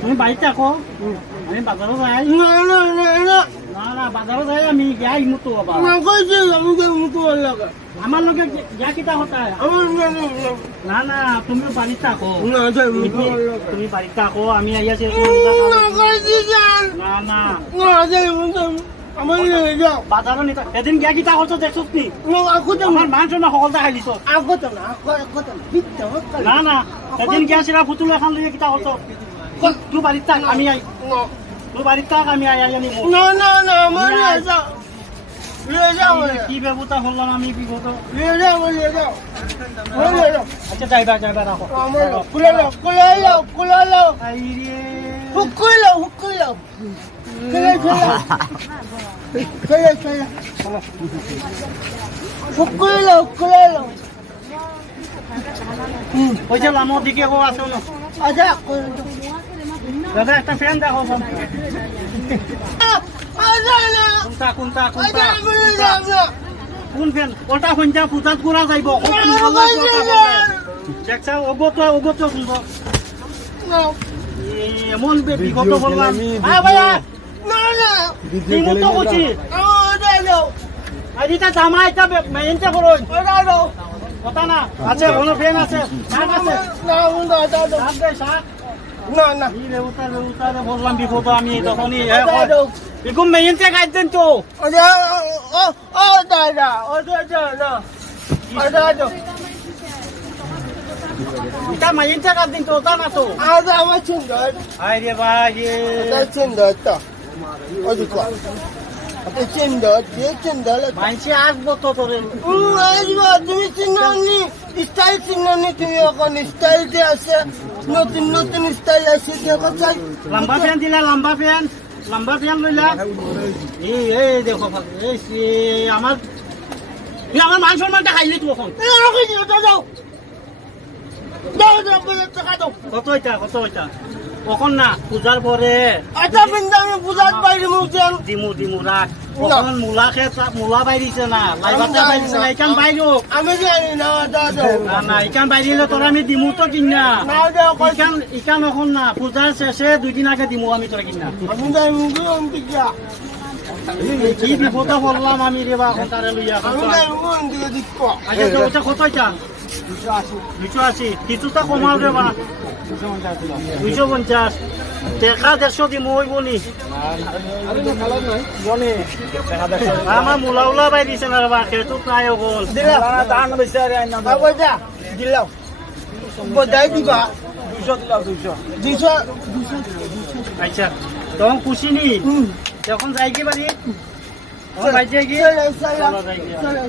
তুমি বাড়িতে থাকো আমি বাজারও যাই না না না না না না বাজারও যাই আমি যাই মতো বাবা না কইছি আমি যে মুতো লাগা আমার লোকে যা কিতা হতা আমার না না তুমি বাড়িতে থাকো না যাই মুতো লাগা তুমি বাড়িতে থাকো আমি আইয়াছি না কইছি জান না না না যাই মুতো আমার নিয়ে যাও বাজারও নিতা এদিন গিয়া কিতা করছো দেখছো নি না আকুতে আমার মানুষ না সকলটা খাইলিছ আকুতে না আকুতে বিত্ত হক্কা না না এদিন গিয়াছিলা পুতুল এখন লইয়া কিতা করছো তুই বাড়িতে থাক আমি আই তুই বাড়িতে থাক আমি আই আনি না না না আমার নিয়ে যাও নিয়ে যাও কি ব্যবস্থা করলাম আমি বিগত নিয়ে যাও নিয়ে যাও নিয়ে যাও আচ্ছা যাইবা যাইবা রাখো আমার কুলালো আইরে হুকুলাও কুলালো ওই যে আমার দিকে ও আসো না আচ্ছা দাদা একটা ফ্যান দেখো আচ্ছা কোনটা আচ্ছা কোন ফ্যান ওটা সন্ধ্যা পূজাত করা যাইব দেখছা অগত সুন্দর এমন বিগত বললাম হ্যাঁ ভাইয়া দিমু তো কইছি আইটা জামা এটা মেইনটা করুন কথা না আছে কোনো ফ্যান আছে শাক আছে শাক দে শাক ই রেউতা বললাম বিপদ আমি তখনই এরকম মেইনতে গাইড দেন তো এটা মেইনতে গাইড দিন তো তা না তো আই রে ভাই মানছি আসবো তো তোরে তুমি চিনি স্টাইল চিনি তুমি এখন স্টাইল যে আছে নতুন নতুন স্টাইল আছে দেখো চাই লম্বা ফ্যান দিলা লম্বা ফ্যান লইলা এই দেখো আমার তুই আমার মান সম্মানটা খাইলি তুই এখন কত এটা কখন না পূজার পরে পূজাত বাইরে মুখছেন দিমু রাখ কখন মূলা বাইরিছে না লাইবাতে বাইরিছে না ইকান বাইরো আমি জানি না না ইকান বাইরিলে তোরা আমি দিমু তো কিনা ইকান এখন না পূজার শেষে 2 দিন আগে দিমু আমি তোরা কিনা আমি যাই মুখে অন্তি গিয়া কি বিপদ বললাম আমি রে বা এখন তারে লইয়া আমি যাই মুখে অন্তি দিক আচ্ছা ওটা কত এটা 280 কিছুটা কমাও রে বা 250 দেখা 150 দিমু হইব নি আমার মুলাউলা বাইরিছে না রে বা খেতো প্রায় গল দান বিচারে আইনা বাবা দিলাও বদাই দিবা 200 আচ্ছা তখন খুশি নি তখন যাই কি বাড়ি বাইরে গিয়ে চলো